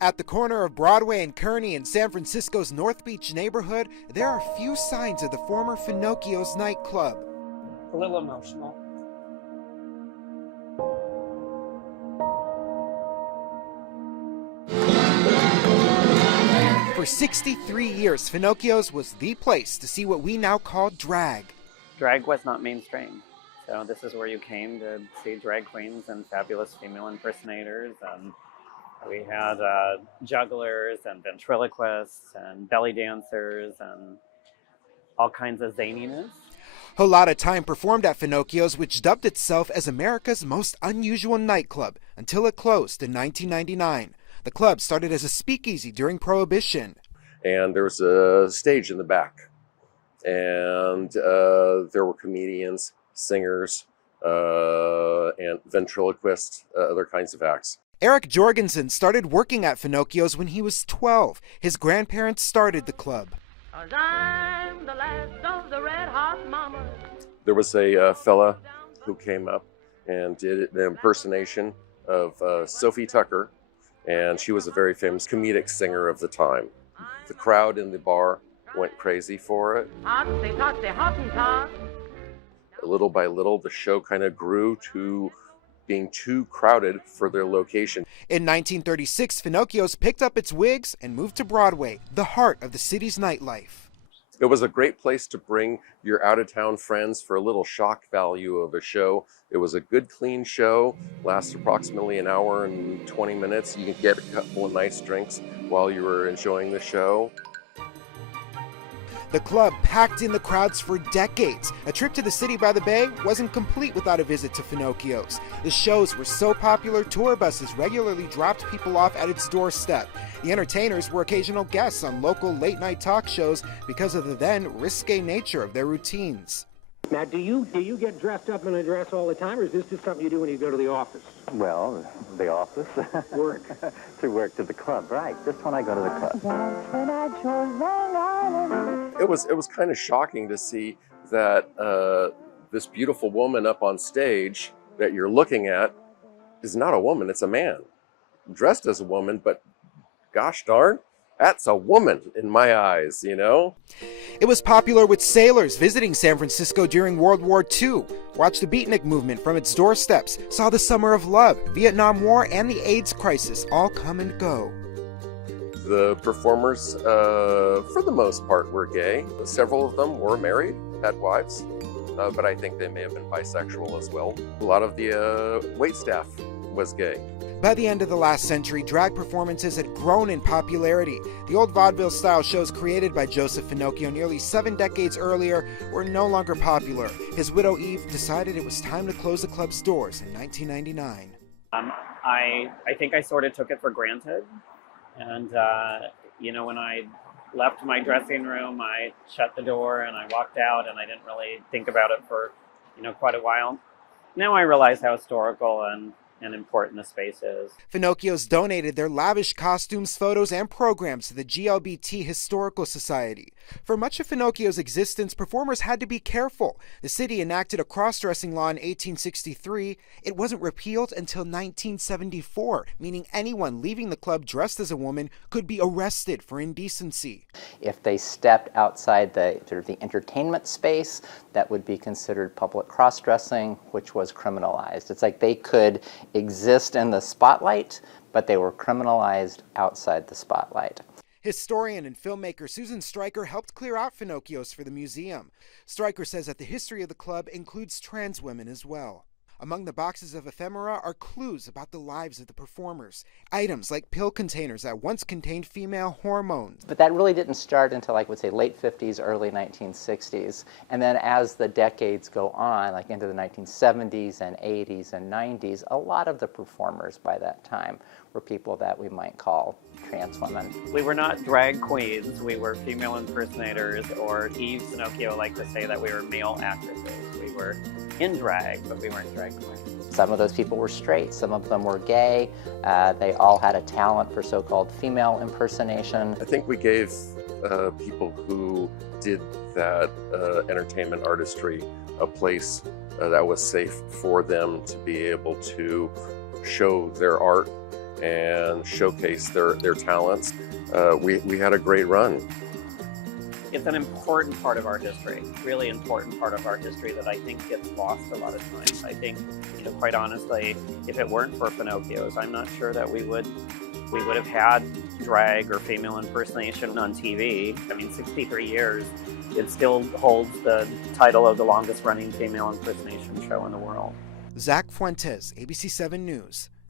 At the corner of Broadway and Kearny in San Francisco's North Beach neighborhood, there are few signs of the former Finocchio's nightclub. A little emotional. For 63 years, Finocchio's was the place to see what we now call drag. Drag was not mainstream, so this is where you came to see drag queens and fabulous female impersonators. And we had jugglers and ventriloquists and belly dancers and all kinds of zaniness. A lot of time performed at Finocchio's, which dubbed itself as America's most unusual nightclub until it closed in 1999. The club started as a speakeasy during Prohibition. And there was a stage in the back. And there were comedians, singers, and ventriloquists, other kinds of acts. Eric Jorgensen started working at Finocchio's when he was 12. His grandparents started the club. I'm the last of the red hot mamas. There was a fella who came up and did an impersonation of Sophie Tucker, and she was a very famous comedic singer of the time. The crowd in the bar went crazy for it. Little by little, the show kind of grew to being too crowded for their location. In 1936, Finocchio's picked up its wigs and moved to Broadway, the heart of the city's nightlife. It was a great place to bring your out-of-town friends for a little shock value of a show. It was a good, clean show, lasted approximately an hour and 20 minutes. You could get a couple of nice drinks while you were enjoying the show. The club packed in the crowds for decades. A trip to the city by the bay wasn't complete without a visit to Finocchio's. The shows were so popular, tour buses regularly dropped people off at its doorstep. The entertainers were occasional guests on local late-night talk shows because of the then risque nature of their routines. Now, do you get dressed up in a dress all the time, or is this just something you do when you go to the office? Well, the office. Work. To work to the club, right. Just when I go to the club. That's when I chose Long Island. It was kind of shocking to see that this beautiful woman up on stage that you're looking at is not a woman, it's a man. Dressed as a woman, but gosh darn, that's a woman in my eyes, you know? It was popular with sailors visiting San Francisco during World War II, watched the beatnik movement from its doorsteps, saw the Summer of Love, Vietnam War, and the AIDS crisis all come and go. The performers, for the most part, were gay. Several of them were married, had wives, but I think they may have been bisexual as well. A lot of the waitstaff was gay. By the end of the last century, drag performances had grown in popularity. The old vaudeville-style shows created by Joseph Finocchio nearly 7 decades earlier were no longer popular. His widow Eve decided it was time to close the club's doors in 1999. I think I sort of took it for granted. And, when I left my dressing room, I shut the door and I walked out, and I didn't really think about it for, quite a while. Now I realize how historical and important the space is. Finocchio's donated their lavish costumes, photos, and programs to the LGBT Historical Society. For much of Finocchio's existence, performers had to be careful. The city enacted a cross-dressing law in 1863. It wasn't repealed until 1974, meaning anyone leaving the club dressed as a woman could be arrested for indecency. If they stepped outside the entertainment space, that would be considered public cross-dressing, which was criminalized. It's like they could exist in the spotlight, but they were criminalized outside the spotlight. Historian and filmmaker Susan Stryker helped clear out Finocchio's for the museum. Stryker says that the history of the club includes trans women as well. Among the boxes of ephemera are clues about the lives of the performers. Items like pill containers that once contained female hormones. But that really didn't start until, I would say, late 50s, early 1960s. And then as the decades go on, like into the 1970s and 80s and 90s, a lot of the performers by that time were people that we might call trans women. We were not drag queens, we were female impersonators, or Eve Finocchio liked to say that we were male actresses. We were in drag, but we weren't drag queens. Some of those people were straight, some of them were gay. They all had a talent for so-called female impersonation. I think we gave people who did that entertainment artistry a place that was safe for them to be able to show their art and showcase their talents. We had a great run. It's an important part of our history, really important part of our history that I think gets lost a lot of times. I think, quite honestly, if it weren't for Finocchio's, I'm not sure that we would have had drag or female impersonation on TV. I mean, 63 years, it still holds the title of the longest running female impersonation show in the world. Zach Fuentes, ABC 7 News.